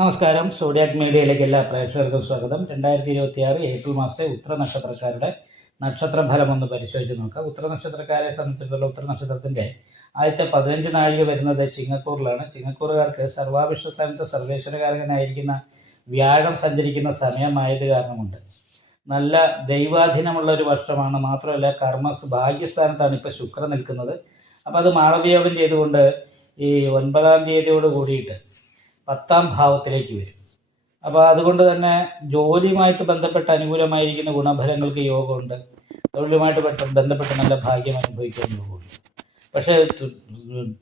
നമസ്കാരം. സോഡിയാക് മീഡിയയിലേക്ക് എല്ലാ പ്രേക്ഷകർക്കും സ്വാഗതം. 2026 ഏപ്രിൽ മാസത്തെ ഉത്തര നക്ഷത്രക്കാരുടെ നക്ഷത്രഫലം ഒന്ന് പരിശോധിച്ച് നോക്കാം. ഉത്തര നക്ഷത്രക്കാരെ സംബന്ധിച്ചിടത്തോളം ഉത്തര നക്ഷത്രത്തിൻ്റെ ആദ്യത്തെ 15 നാഴിക വരുന്നത് ചിങ്ങക്കൂറിലാണ്. ചിങ്ങക്കൂറുകാർക്ക് സർവാഭിഷ്ട സ്ഥാനത്ത് സർവേശ്വരകാരകനായിരിക്കുന്ന വ്യാഴം സഞ്ചരിക്കുന്ന സമയമായത് കാരണമുണ്ട് നല്ല ദൈവാധീനമുള്ള ഒരു വർഷമാണ്. മാത്രമല്ല ഭാഗ്യസ്ഥാനത്താണ് ഇപ്പോൾ ശുക്രൻ നിൽക്കുന്നത്. അപ്പോൾ അത് മാളവ്യോഗം ചെയ്തുകൊണ്ട് ഈ 9-ാം തീയതിയോട് കൂടിയിട്ട് 10-ാം ഭാവത്തിലേക്ക് വരും. അപ്പോൾ അതുകൊണ്ട് തന്നെ ജോലിയുമായിട്ട് ബന്ധപ്പെട്ട അനുകൂലമായിരിക്കുന്ന ഗുണഫലങ്ങൾക്ക് യോഗമുണ്ട്. തൊഴിലുമായിട്ട് ബന്ധപ്പെട്ട് നല്ല ഭാഗ്യം അനുഭവിക്കാൻ യോഗമുണ്ട്. പക്ഷേ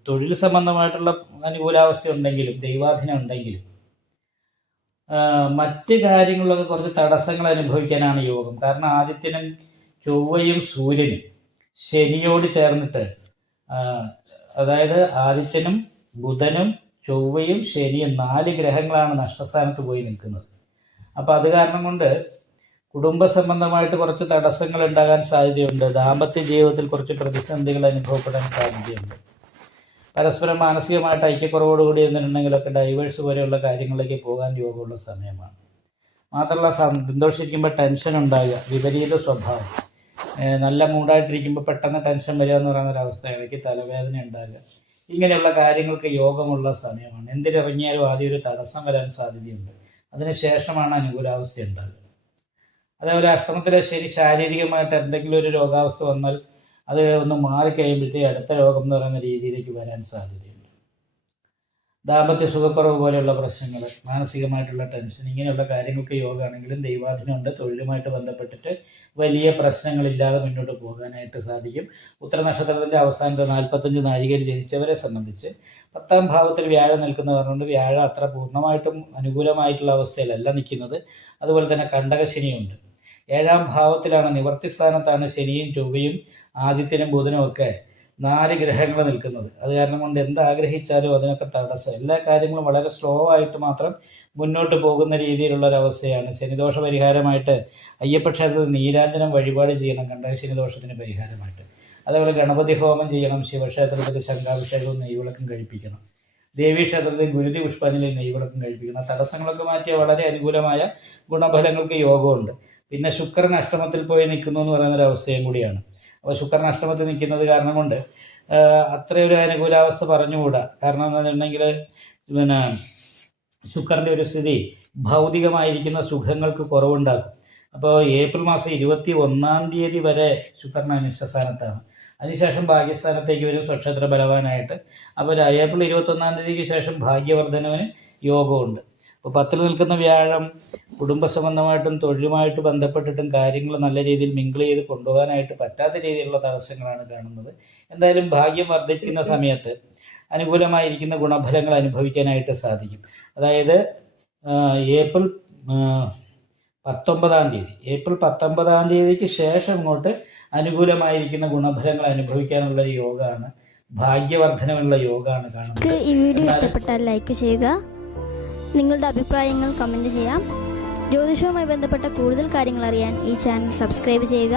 തൊഴിൽ സംബന്ധമായിട്ടുള്ള അനുകൂലാവസ്ഥ ഉണ്ടെങ്കിലും ദൈവാധീനം ഉണ്ടെങ്കിലും മറ്റ് കാര്യങ്ങളിലൊക്കെ കുറച്ച് തടസ്സങ്ങൾ അനുഭവിക്കാനാണ് യോഗം. കാരണം ആദിത്യനും ചൊവ്വയും സൂര്യനും ശനിയോട് ചേർന്നിട്ട്, അതായത് ആദിത്യനും ബുധനും ചൊവ്വയും ശനിയും 4 ഗ്രഹങ്ങളാണ് നഷ്ടസ്ഥാനത്ത് പോയി നിൽക്കുന്നത്. അപ്പോൾ അത് കാരണം കൊണ്ട് കുടുംബ സംബന്ധമായിട്ട് കുറച്ച് തടസ്സങ്ങൾ ഉണ്ടാകാൻ സാധ്യതയുണ്ട്. ദാമ്പത്യ ജീവിതത്തിൽ കുറച്ച് പ്രതിസന്ധികൾ അനുഭവപ്പെടാൻ സാധ്യതയുണ്ട്. പരസ്പരം മാനസികമായിട്ട് ഐക്യക്കുറവോടുകൂടി എന്നുണ്ടെങ്കിലൊക്കെ ഡൈവേഴ്സ് പോലെയുള്ള കാര്യങ്ങളിലേക്ക് പോകാൻ യോഗമുള്ള സമയമാണ്. മാത്രമല്ല സന്തോഷിക്കുമ്പോൾ ടെൻഷൻ ഉണ്ടാകുക, വിപരീത സ്വഭാവം, നല്ല മൂഡായിട്ടിരിക്കുമ്പോൾ പെട്ടെന്ന് ടെൻഷൻ വരിക എന്ന് പറയുന്നൊരവസ്ഥ, ഇടയ്ക്ക് തലവേദന ഉണ്ടാകുക, ഇങ്ങനെയുള്ള കാര്യങ്ങൾക്ക് യോഗമുള്ള സമയമാണ്. എന്തിനിറങ്ങിയാലും ആദ്യം ഒരു തടസ്സം വരാൻ സാധ്യതയുണ്ട്. അതിനുശേഷമാണ് അനുകൂലാവസ്ഥ ഉണ്ടാകുക. അതേപോലെ അഷ്ടമത്തിലെ ശനി ശാരീരികമായിട്ട് എന്തെങ്കിലും ഒരു രോഗാവസ്ഥ വന്നാൽ അത് ഒന്ന് മാറിക്കഴിയുമ്പോഴത്തേക്ക് അടുത്ത രോഗം എന്ന് പറയുന്ന രീതിയിലേക്ക് വരാൻ സാധ്യതയുണ്ട്. ദാമ്പത്യ സുഖക്കുറവ് പോലെയുള്ള പ്രശ്നങ്ങൾ, മാനസികമായിട്ടുള്ള ടെൻഷൻ, ഇങ്ങനെയുള്ള കാര്യങ്ങൾക്ക് യോഗമാണെങ്കിലും ദൈവാധീനമുണ്ട്. തൊഴിലുമായിട്ട് ബന്ധപ്പെട്ടിട്ട് വലിയ പ്രശ്നങ്ങളില്ലാതെ മുന്നോട്ട് പോകാനായിട്ട് സാധിക്കും. ഉത്തര നക്ഷത്രത്തിൻ്റെ അവസാനത്തെ 45 നാഴികയിൽ ജനിച്ചവരെ സംബന്ധിച്ച് 10-ാം ഭാവത്തിൽ വ്യാഴം നിൽക്കുന്ന പറഞ്ഞുകൊണ്ട് വ്യാഴം അത്ര പൂർണ്ണമായിട്ടും അനുകൂലമായിട്ടുള്ള അവസ്ഥയിലല്ല നിൽക്കുന്നത്. അതുപോലെ തന്നെ കണ്ടകശനിയുണ്ട്. 7-ാം ഭാവത്തിലാണ്, നിവർത്തി സ്ഥാനത്താണ് ശനിയും ചൊവ്വയും ആദിത്യനും ബുധനും ഒക്കെ 4 ഗ്രഹങ്ങൾ നിൽക്കുന്നത്. അത് കാരണം കൊണ്ട് എന്താഗ്രഹിച്ചാലും അതിനൊക്കെ തടസ്സം, എല്ലാ കാര്യങ്ങളും വളരെ സ്ലോ ആയിട്ട് മാത്രം മുന്നോട്ട് പോകുന്ന രീതിയിലുള്ള ഒരവസ്ഥയാണ്. ശനിദോഷ പരിഹാരമായിട്ട് അയ്യപ്പ ക്ഷേത്രത്തിൽ നീരാഞ്ജനം വഴിപാട് ചെയ്യണം, കണ്ടകശനി ദോഷത്തിന് പരിഹാരമായിട്ട്. അതേപോലെ ഗണപതി ഹോമം ചെയ്യണം, ശിവക്ഷേത്രത്തിൽ ശംഖാഭിഷേകവും നെയ്വിളക്കും കഴിപ്പിക്കണം, ദേവീക്ഷേത്രത്തിൽ ഗുരുതി പുഷ്പാഞ്ജലി നെയ്വിളക്കും കഴിപ്പിക്കണം. തടസ്സങ്ങളൊക്കെ മാറ്റിയ വളരെ അനുകൂലമായ ഗുണഫലങ്ങൾക്ക് യോഗമുണ്ട്. പിന്നെ ശുക്രൻ അഷ്ടമത്തിൽ പോയി നിൽക്കുന്നു എന്ന് പറയുന്നൊരവസ്ഥയും കൂടിയാണ്. അപ്പോൾ ശുക്രൻ അഷ്ടമത്തിൽ നിൽക്കുന്നത് കാരണം കൊണ്ട് അത്രയൊരു അനുകൂലാവസ്ഥ പറഞ്ഞുകൂടാ. കാരണം എന്താണെന്നുണ്ടെങ്കിൽ ശുക്രൻ്റെ ഒരു സ്ഥിതി ഭൗതികമായിരിക്കുന്ന സുഖങ്ങൾക്ക് കുറവുണ്ടാകും. അപ്പോൾ ഏപ്രിൽ മാസം 21-ാം തീയതി വരെ ശുക്രൻ അനിഷ്ടസ്ഥാനത്താണ്. അതിനുശേഷം ഭാഗ്യസ്ഥാനത്തേക്ക് വരും സ്വക്ഷേത്ര ബലവാനായിട്ട്. അപ്പോൾ ഏപ്രിൽ 21-ാം തീയതിക്ക് ശേഷം ഭാഗ്യവർദ്ധനവിന് യോഗമുണ്ട്. അപ്പോൾ 10-ൽ നിൽക്കുന്ന വ്യാഴം കുടുംബ സംബന്ധമായിട്ടും തൊഴിലുമായിട്ട് ബന്ധപ്പെട്ടിട്ടും കാര്യങ്ങൾ നല്ല രീതിയിൽ മിങ്കിൾ ചെയ്ത് കൊണ്ടുപോകാനായിട്ട് പറ്റാത്ത രീതിയിലുള്ള തടസ്സങ്ങളാണ് കാണുന്നത്. എന്തായാലും ഭാഗ്യം വർദ്ധിക്കുന്ന സമയത്ത് അനുകൂലമായിരിക്കുന്ന ഗുണഫലങ്ങൾ അനുഭവിക്കാനായിട്ട് സാധിക്കും. അതായത് ഏപ്രിൽ 19-ാം തീയതിക്ക് ശേഷം ഇങ്ങോട്ട് അനുകൂലമായിരിക്കുന്ന ഗുണഫലങ്ങൾ അനുഭവിക്കാനുള്ള ഒരു യോഗമാണ്, ഭാഗ്യവർദ്ധനമുള്ള യോഗമാണ് കാണുന്നത്. ഈ വീഡിയോ ഇഷ്ടപ്പെട്ടാൽ ലൈക്ക് ചെയ്യുക, നിങ്ങളുടെ അഭിപ്രായങ്ങൾ കമൻറ്റ് ചെയ്യാം. ജ്യോതിഷവുമായി ബന്ധപ്പെട്ട കൂടുതൽ കാര്യങ്ങൾ അറിയാൻ ഈ ചാനൽ സബ്സ്ക്രൈബ് ചെയ്യുക.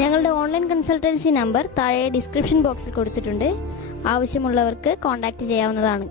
ഞങ്ങളുടെ ഓൺലൈൻ കൺസൾട്ടൻസി നമ്പർ താഴെ ഡിസ്ക്രിപ്ഷൻ ബോക്സിൽ കൊടുത്തിട്ടുണ്ട്. ആവശ്യമുള്ളവർക്ക് കോൺടാക്റ്റ് ചെയ്യാവുന്നതാണ്.